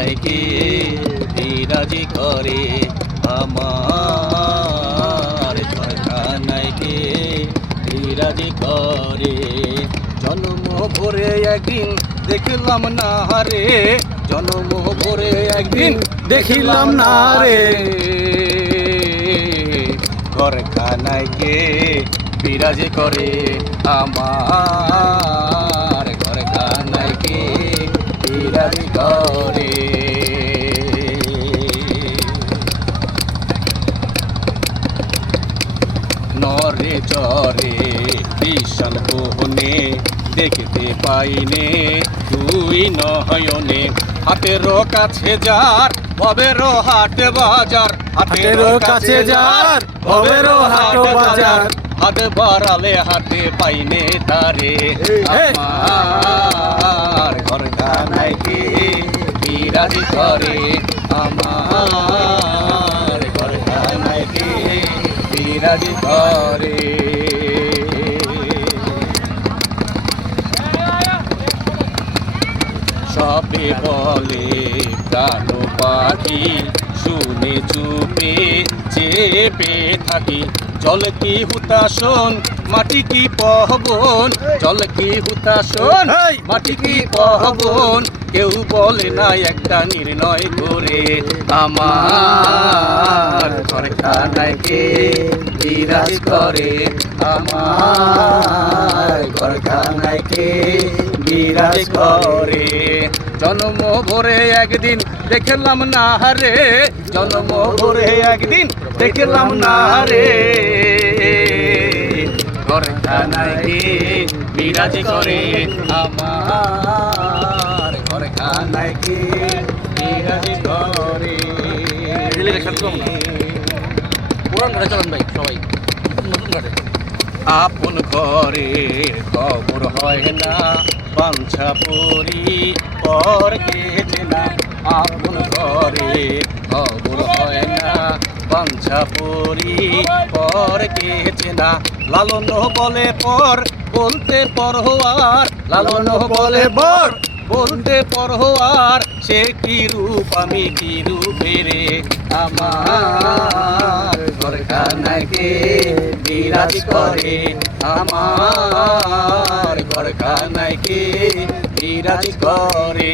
ঘরখানায় কে বিরাজি করে আমার ঘরখানায় কে বিরাজি করে জন্ম ভরে একদিন দেখলাম না রে জন্ম ভরে একদিন দেখিলাম না রে ঘরখানায় কে বিরাজ করে আমার ঘরখানায় কে বিরাজ করে নরে চরে বিশাল কোহনে দেখতে পাইনে তুই নয়নে হাতের কাছে যার ভবের হাট বাজার হাটের কাছে যার ভবের হাট বাজার হাত বাড়ালে হাতে পাইনে তারে আমার ঘরখানায় কে বিরাজ করে আমার ঘরখানায় কে বিরাজ করে সবে বলে প্রাণ পাখি শুনে চুপে চেপে থাকি জল কি হুতাশন মাটি কি পহবন জল কি হুতাশন মাটি কি পহবন কেউ বলে না একটা নির্ণয় করে আমার ঘরখানায় কে বিরাজ করে আমার ঘরখানায় কে বিরাজ করে জন্ম ভরে একদিন দেখলাম না রে জন্ম ভরে একদিন দেখলাম না রে ঘরখানায় কে বিরাজ করে আমার ঘরখানায় কে বিরাজ করে পুরান ঘাটে চলেন ভাই সবাই নতুন ঘাটে আপন ঘরের খবর হয় না বাঞ্ছা পরি পর কেটে না আপন ঘরের খবর হয় না বাঞ্ছা পরি পর কেটে না লালন বলে পর বলতে পরোয়ার লালন বলে পর বলতে পরোয়ার সে কি রূপ আমি কি রূপেরে আমার ঘরখানায় কে বিরাজ করে আমার ঘরখানায় কে বিরাজ করে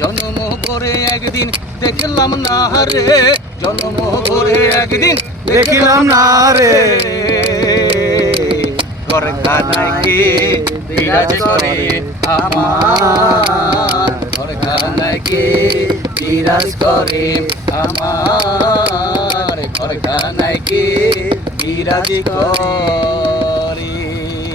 জন্ম ভরে একদিন দেখলাম না রে জন্ম ভরে একদিন দেখিলাম না রে ঘরখানায় কে বিরাজ করে আমার ঘরখানায় কে বিরাজ করে আমার ঘরখানায় কে বিরাজ করে